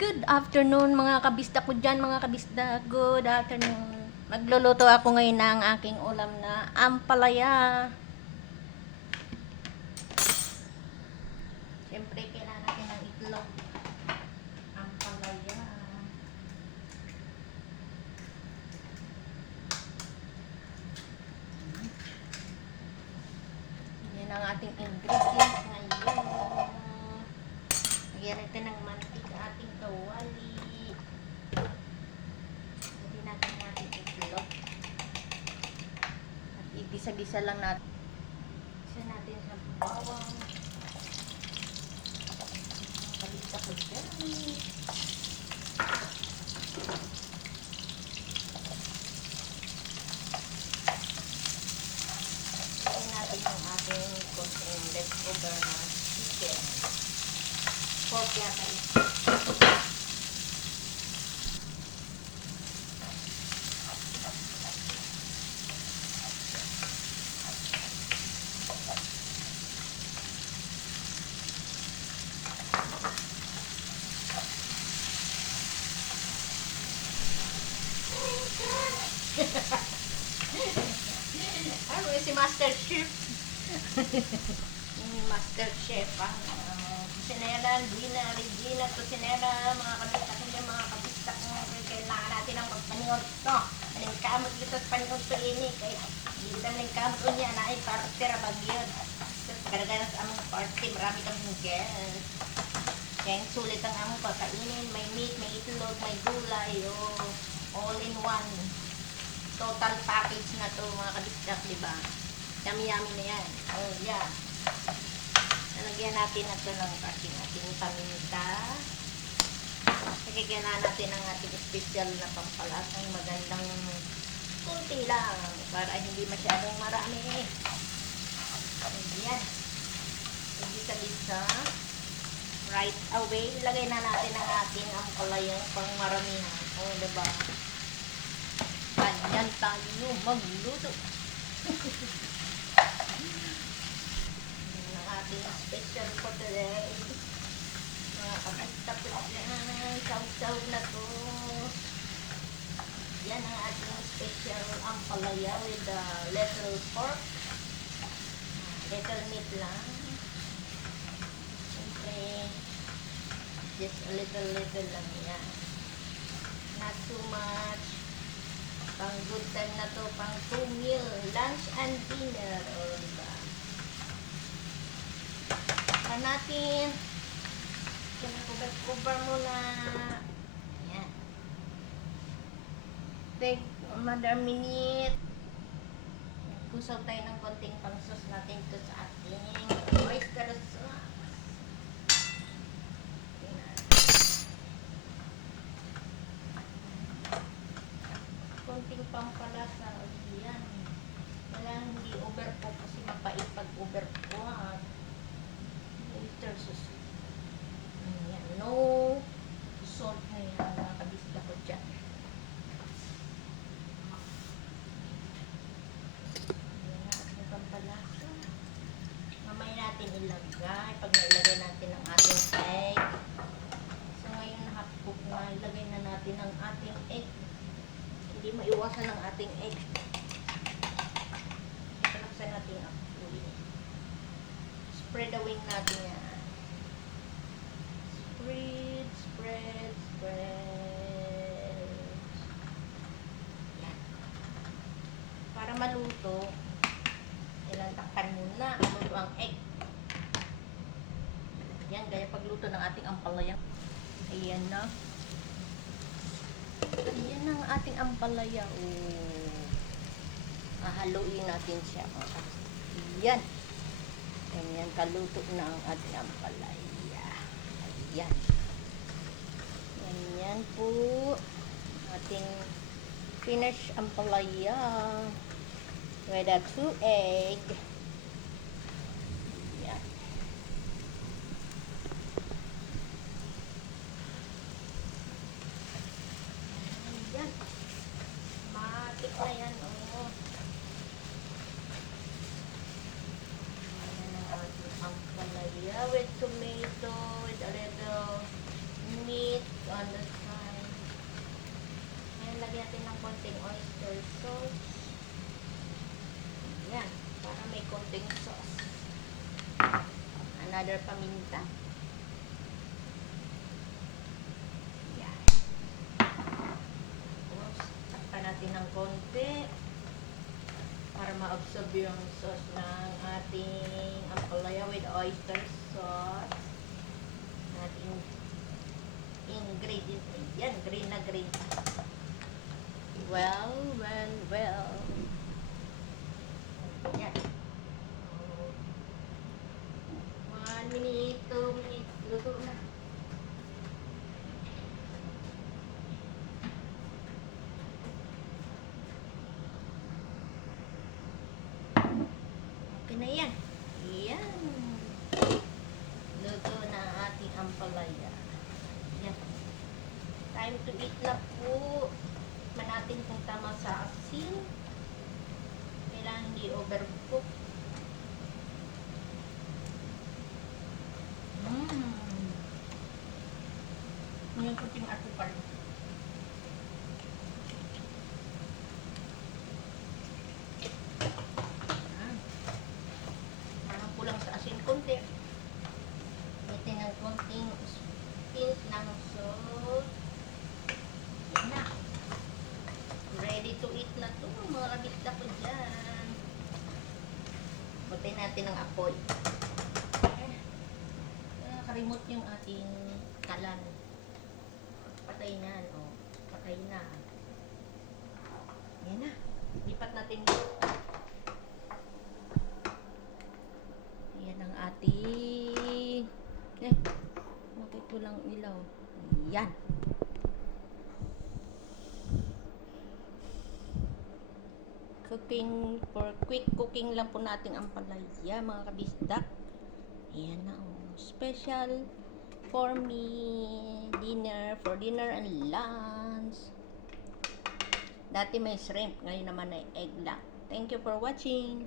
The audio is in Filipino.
Good afternoon mga kabista ko dyan, mga kabista. Good afternoon. Magluluto ako ngayon ng aking ulam na ampalaya. Siyempre, kailangan natin ng itlog. Ampalaya. Yan ang ating ingredients ngayon. Lagyan natin ng mantika ating kawali. Lagyan natin ng ating itlog. At igisa-gisa lang natin. Isa natin sa bawang. Kalita ko dyan. Lagyan natin yung ating konting leftover na chicken. Pork yata ito. Ano si Master Chef? Master Chef ang kusinera, Dina, Regina, kusinera, mga kabistak niya, mga kabistak mo, kailangan natin ang magpaniod to. Anong kamot dito sa paniod to ini, kaya hindi naman kamot niya na ay parte rabagyan. Karagana sa among party, marami kami guest. Kaya yung sulit ang among pagkainin, may meat, may itlog, may gulay, all in one. Total package na to mga kabistak, diba? Yummy-yummy na yan. Oh, yeah. Nalagyan natin na ito ng ating paminta. Kailangan natin ang ating special na pampalasang magandang kunti lang para hindi masyadong marami. Ayan. Igisa-gisa. Right away, ilagay na natin ang ating ampalayang pang maramihan. O, diba? Ganyan tayo magluto. Ang ating special for today. Mga kapag-tapos yan, saw-saw na to. Yan ang ating special ampalaya with the little pork. Little meat lang. Siyempre, just a little lang yan. Not too much. Pang good time na to, pang 2 meal, lunch and dinner. O, diba? Pa natin. Cover muna. Ayan. Take another minute. Pusaw tayo ng konting pang-sauce natin ito sa ating oyster sauce. Konting pampalasa. Ayan. Wala, hindi overcook kasi mapait pag overcook. Oyster sauce. Ayan. No salt na yan. Mga kabisda ko dyan. Ayan na ating pampalasa. Mamaya natin ilagay. Pag nailagay natin ang ating egg. So ngayon half-cook na. Ilagay na natin ang ating egg. Hindi maiwasan ang ating egg. Kalaksan natin ang apoy. Spread the wing natin yan. Spread. Yan. Para maluto, kailangan takpan muna. Maluto ang egg. Yan, gaya pagluto ng ating ampalaya. Ayan na. Ayan ang ating ampalaya. Haluin natin siya. Ayan. Ayan, kaluto na ang ating ampalaya. Ayan. Ayan po. Ating finish ampalaya. With a 2 egg. Ayan. Ayan. Matik na yan. Ayan ang ating ampalaya with tomato, with a little meat, powder, paminta. Yan. Tapos, takpan natin ng konti para ma-absorb yung sauce ng ating ampalaya with oyster sauce. Ating ingredients. Yan, green na green. Well. Yan. 1 minute, 2 minutes, luto na. Okay na yan. Yan. Luto na ang ating ampalaya. Yan. Time to eat na po. Natin kung tama sa asin. Kailangan hindi overcook. Yung puting asukal. Parang kulang sa asin konti. Ito ng konting pinch ng salt. Yan na. Ready to eat na to, mga kabisda ko dyan. Butay natin ang apoy. Nakaremote yung ating kalan. Patay na, oh. Patay na. Yan na. Lipat natin. Yan ang ating... bakit walang ilaw? Yan. Cooking, for quick cooking lang po natin ang ampalaya, mga kabisdak. Ayan na, oh. Special for me, for dinner and lunch. Dati may shrimp, ngayon naman ay egg lang. Thank you for watching.